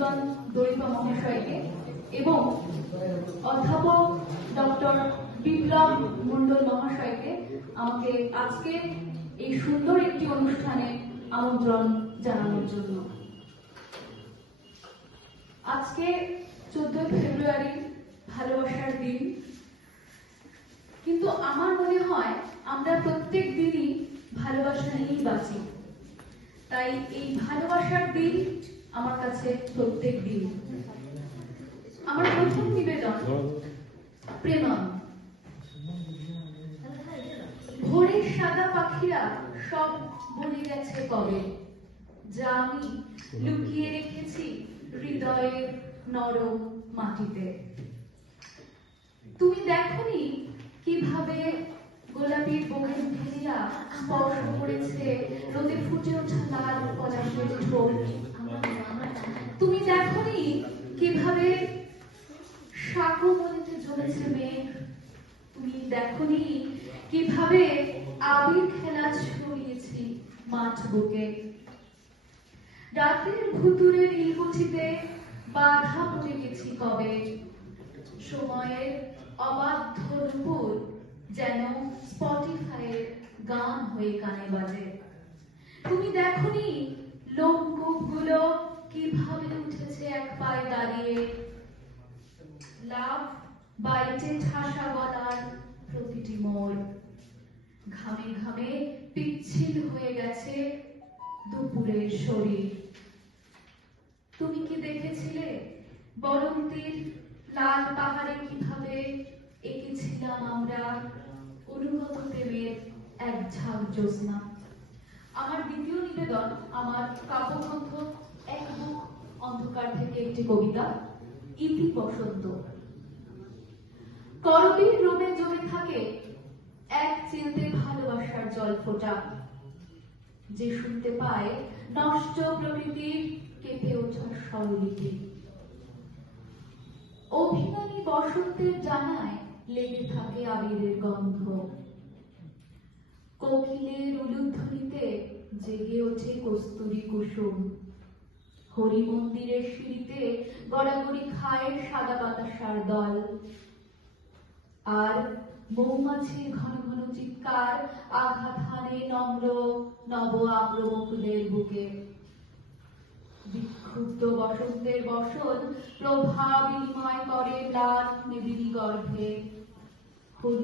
মধুসূদন দৈত মহাশয়কে এবং অধ্যাপক ডক্টর বিপ্লব মণ্ডল মহাশয়কে আমাকে আজকে এই সুন্দর একটি অনুষ্ঠানে আমন্ত্রণ জানানোর জন্য। আজকে 14 ফেব্রুয়ারি ভালোবাসার দিন, কিন্তু আমার মনে হয় আমরা প্রত্যেক দিনই ভালোবাসা নিয়েই বাঁচি। তাই এই ভালোবাসার দিন আমার কাছে প্রত্যেক দিন। আমার প্রথম নিবেদন প্রেমম। ভোরের সাদা পাখিরা সব বলে গেছে কবে, যা আমি লুকিয়ে রেখেছি হৃদয়ের নরম মাটিতে। তুমি দেখোনি কিভাবে গোলাপীর বোগেনভেলিয়া স্পর্শ করেছে রোদে ফুটে ওঠা লাল পলাশের ঠোঁট। তুমি দেখোনি কিভাবে সাগো বলিতে জ্বলেছে মেঘ। তুমি দেখোনি কিভাবে আবির খেলা ছড়িয়েছি মাঠ বুকে। রাতের ভুতুরে নীলকুঠিতে বাধা পড়ে গেছি কবে, সময়ের অবাধ্য রূপুর যেন স্পটিফাইয়ের গান হয়ে কানে বাজে। তুমি দেখোনি লোমকূপগুলো কিভাবে উঠেছে এক পায়ে দাঁড়িয়ে, লাভ বাইটে ঠাসা গলার প্রতিটি মোড়। ঘামে ঘামে পিচ্ছিল হয়ে গেছে দুপুরের শরীর। তুমি কি দেখেছিলে বরন্তির লাল পাহাড়ে কিভাবে এঁকেছিলাম আমরা অনুগত প্রেমের এক ঝাঁক জ্যোৎস্না। আমার দ্বিতীয় নিবেদন আমার কাব্যগ্রন্থ এক বুক অন্ধকার থেকে একটি কবিতা, ইতি বসন্ত। করবীর রোমে জমে থাকে এক চিলতে ভালোবাসার জল ফোঁটা, যে শুনতে পায় নষ্ট প্রকৃতির কেঁপে ওঠার স্বরলিপি। অভিমানী বসন্তের জানায় লেগে থাকে আবিরের গন্ধ। কোকিলের উলুধ্বনিতে জেগে ওঠে কস্তুরী কুসুম। হরি মন্দিরের সিঁড়িতে গড়াগড়ি খায় সাদা বাতাসার দল। আর মৌমাছির ঘন ঘন চিৎকার আঘাত হানে নম্র নব আম্র বকুলের বুকে। বিক্ষুব্ধ বসন্তের বসন প্রভা বিনিময় করে ম্লান নিবিড় গর্ভে।